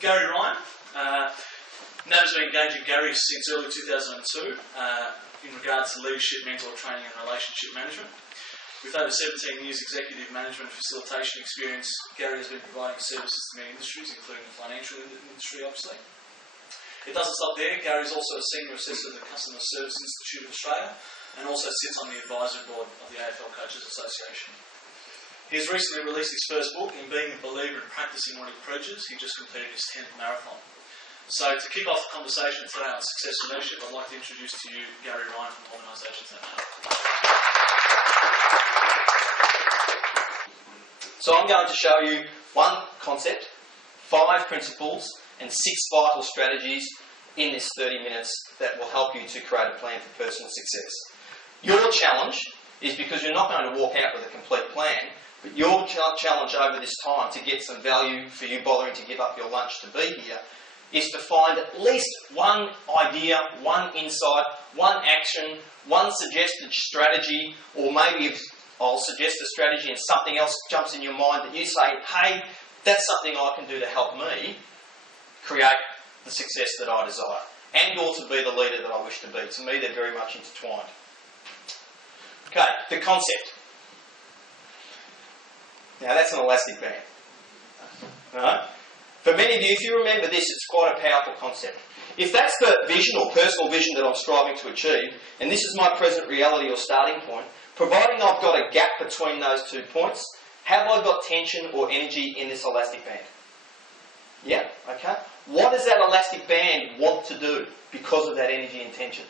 Gary Ryan. NAB's been engaging Gary since early 2002 in regards to leadership, mentor training and relationship management. With over 17 years executive management and facilitation experience, Gary has been providing services to many industries, including the financial industry, obviously. It doesn't stop there. Gary is also a senior assessor at the Customer Service Institute of Australia and also sits on the advisory board of the AFL Coaches Association. He has recently released his first book, In Being a Believer and Practicing What He Preaches. He just completed his 10th marathon. So to kick off the conversation today on success and leadership, I'd like to introduce to you Gary Ryan from Organisations That Matter. So I'm going to show you one concept, 5 principles and 6 vital strategies in this 30 minutes that will help you to create a plan for personal success. Your challenge is, because you're not going to walk out with a complete plan, but your challenge over this time to get some value for you bothering to give up your lunch to be here is to find at least one idea, one insight, one action, one suggested strategy, or maybe if I'll suggest a strategy and something else jumps in your mind that you say, hey, that's something I can do to help me create the success that I desire, and or to be the leader that I wish to be. To me, they're very much intertwined. Okay, the concept. Now that's an elastic band. Right? For many of you, if you remember this, it's quite a powerful concept. If that's the vision or personal vision that I'm striving to achieve, and this is my present reality or starting point, providing I've got a gap between those 2 points, have I got tension or energy in this elastic band? Yeah, okay. What does that elastic band want to do because of that energy and tension?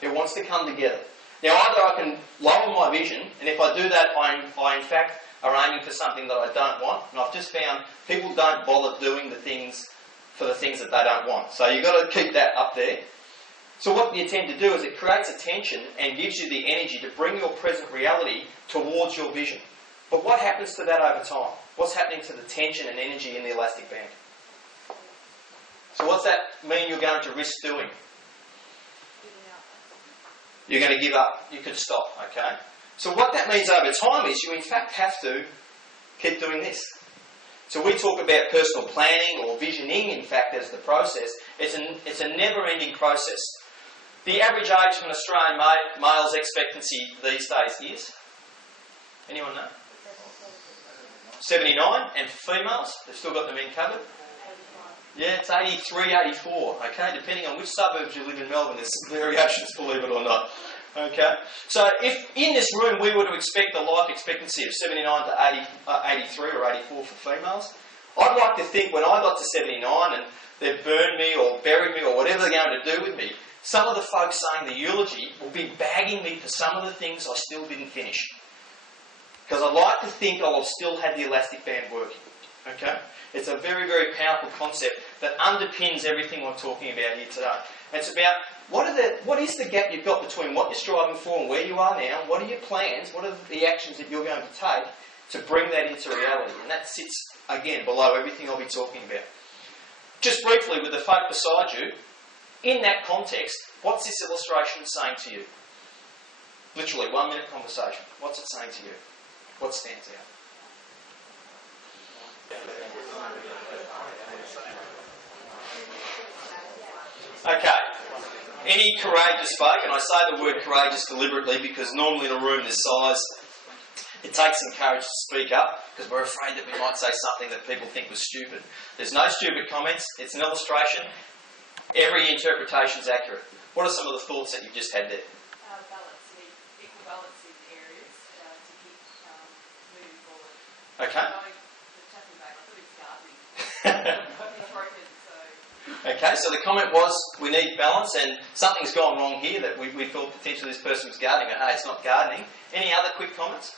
It wants to come together. Now either I can lower my vision, and if I do that, I in fact are aiming for something that I don't want, and I've just found people don't bother doing the things for the things that they don't want. So you've got to keep that up there. So what you tend to do is it creates a tension and gives you the energy to bring your present reality towards your vision. But what happens to that over time? What's happening to the tension and energy in the elastic band? So what's that mean you're going to risk doing? You're going to give up. You could stop, okay? So what that means over time is you in fact have to keep doing this. So we talk about personal planning or visioning, in fact, as the process. It's a never-ending process. The average age of an Australian male's expectancy these days is? Anyone know? 79. And for females, they've still got the men covered? Yeah, it's 83, 84, okay? Depending on which suburbs you live in Melbourne, there's some variations, believe it or not. Okay? So if in this room we were to expect a life expectancy of 79 to 83 or 84 for females, I'd like to think when I got to 79 and they've burned me or buried me or whatever they're going to do with me, some of the folks saying the eulogy will be bagging me for some of the things I still didn't finish. Because I'd like to think I'll have still had the elastic band working. Okay? It's a very, very powerful concept that underpins everything I'm talking about here today. And it's about what is the gap you've got between what you're striving for and where you are now, what are your plans, what are the actions that you're going to take to bring that into reality. And that sits, again, below everything I'll be talking about. Just briefly, with the folk beside you, in that context, what's this illustration saying to you? Literally, 1 minute conversation. What's it saying to you? What stands out? Okay. Any courageous folk, and I say the word courageous deliberately because normally in a room this size, it takes some courage to speak up because we're afraid that we might say something that people think was stupid. There's no stupid comments. It's an illustration. Every interpretation is accurate. What are some of the thoughts that you've just had there? Equal balance in areas to keep moving forward. Okay. Okay, so the comment was we need balance and something's gone wrong here that we thought potentially this person was gardening, but hey, it's not gardening. Any other quick comments?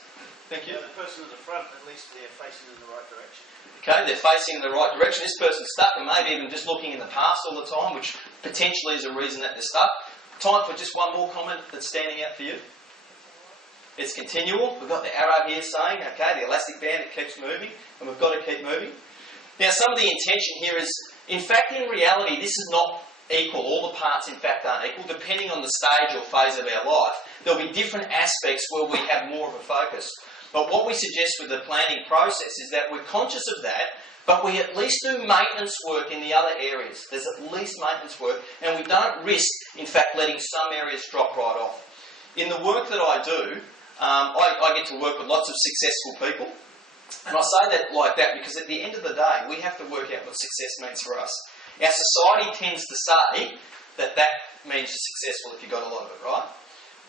Thank you. The person at the front, at least they're facing in the right direction. Okay, they're facing in the right direction. This person's stuck and maybe even just looking in the past all the time, which potentially is a reason that they're stuck. Time for just one more comment that's standing out for you. It's continual. We've got the arrow here saying, okay, the elastic band, it keeps moving, and we've got to keep moving. Now, some of the intention here is, in fact, in reality, this is not equal. All the parts, in fact, aren't equal. Depending on the stage or phase of our life, there'll be different aspects where we have more of a focus. But what we suggest with the planning process is that we're conscious of that, but we at least do maintenance work in the other areas. There's at least maintenance work, and we don't risk, in fact, letting some areas drop right off. In the work that I do, I get to work with lots of successful people, and I say that like that because at the end of the day, we have to work out what success means for us. Our society tends to say that that means you're successful if you've got a lot of it, right?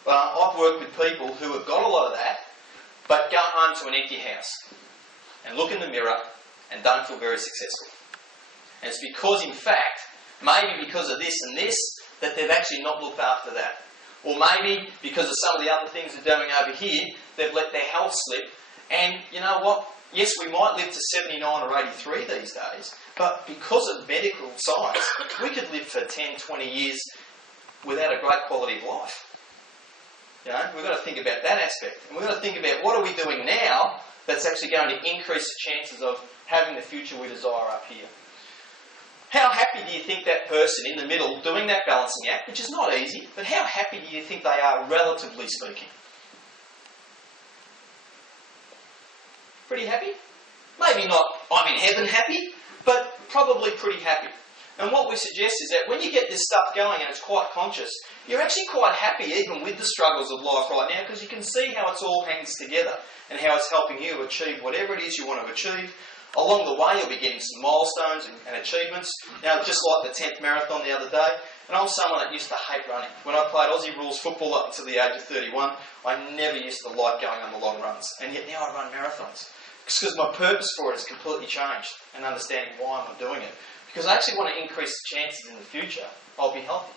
I've worked with people who have got a lot of that, but go home to an empty house and look in the mirror and don't feel very successful. And it's because, in fact, maybe because of this and this, that they've actually not looked after that. Or maybe because of some of the other things they're doing over here, they've let their health slip. And you know what? Yes, we might live to 79 or 83 these days, but because of medical science, we could live for 10, 20 years without a great quality of life. You know, we've got to think about that aspect. And we've got to think about what are we doing now that's actually going to increase the chances of having the future we desire up here. How happy do you think that person in the middle doing that balancing act, which is not easy, but how happy do you think they are relatively speaking? Pretty happy? Maybe not I'm in heaven happy, but probably pretty happy. And what we suggest is that when you get this stuff going and it's quite conscious, you're actually quite happy even with the struggles of life right now because you can see how it's all hangs together and how it's helping you achieve whatever it is you want to achieve. Along the way, you'll be getting some milestones and achievements. Now, just like the 10th marathon the other day, and I'm someone that used to hate running. When I played Aussie rules football up until the age of 31, I never used to like going on the long runs. And yet now I run marathons. It's because my purpose for it has completely changed and understanding why I'm doing it. Because I actually want to increase the chances in the future I'll be healthy.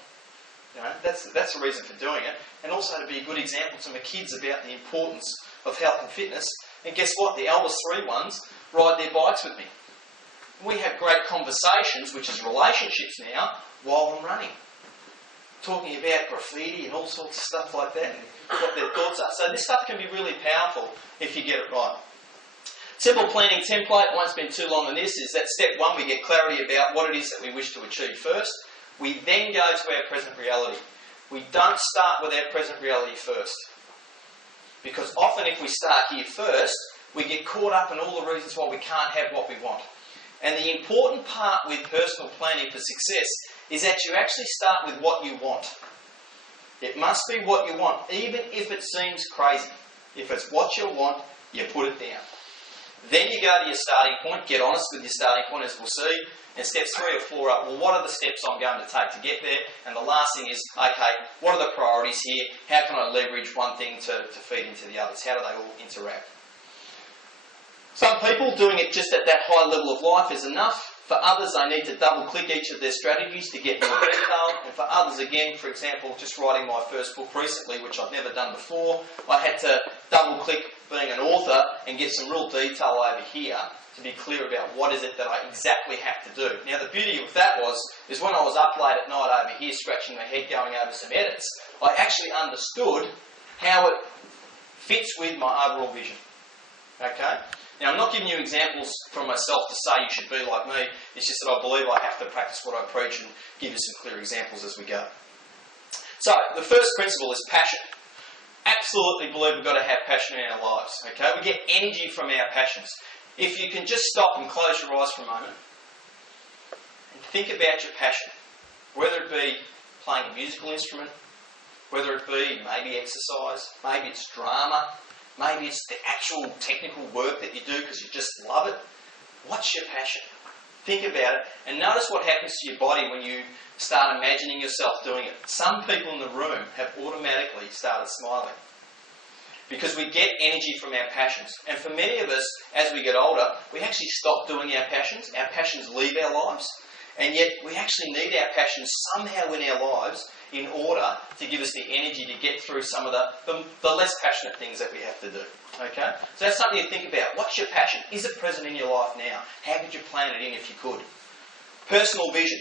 You know, that's the reason for doing it. And also to be a good example to my kids about the importance of health and fitness. And guess what? The eldest 3 ones ride their bikes with me. We have great conversations, which is relationships now, while I'm running. Talking about graffiti and all sorts of stuff like that and what their thoughts are. So this stuff can be really powerful if you get it right. Simple planning template, I won't spend too long on this, is that step 1, we get clarity about what it is that we wish to achieve first. We then go to our present reality. We don't start with our present reality first. Because often if we start here first, we get caught up in all the reasons why we can't have what we want. And the important part with personal planning for success is that you actually start with what you want. It must be what you want, even if it seems crazy. If it's what you want, you put it down. Then you go to your starting point, get honest with your starting point as we'll see, and steps 3 or 4 are, well, what are the steps I'm going to take to get there? And the last thing is, okay, what are the priorities here? How can I leverage one thing to feed into the others? How do they all interact? Some people doing it just at that high level of life is enough. For others, they need to double click each of their strategies to get more detail. And for others, again, for example, just writing my first book recently, which I've never done before, I had to double click being an author and get some real detail over here to be clear about what is it that I exactly have to do. Now, the beauty of that is when I was up late at night over here scratching my head going over some edits, I actually understood how it fits with my overall vision. Okay? Now, I'm not giving you examples from myself to say you should be like me. It's just that I believe I have to practice what I preach and give you some clear examples as we go. So, the first principle is passion. Absolutely believe we've got to have passion in our lives. Okay? We get energy from our passions. If you can just stop and close your eyes for a moment and think about your passion, whether it be playing a musical instrument, whether it be maybe exercise, maybe it's drama, maybe it's the actual technical work that you do because you just love it. What's your passion? Think about it and notice what happens to your body when you start imagining yourself doing it. Some people in the room have automatically started smiling because we get energy from our passions. And for many of us, as we get older, we actually stop doing our passions. Our passions leave our lives. And yet we actually need our passions somehow in our lives in order to give us the energy to get through some of the less passionate things that we have to do. Okay? So that's something to think about. What's your passion? Is it present in your life now? How could you plan it in if you could? Personal vision.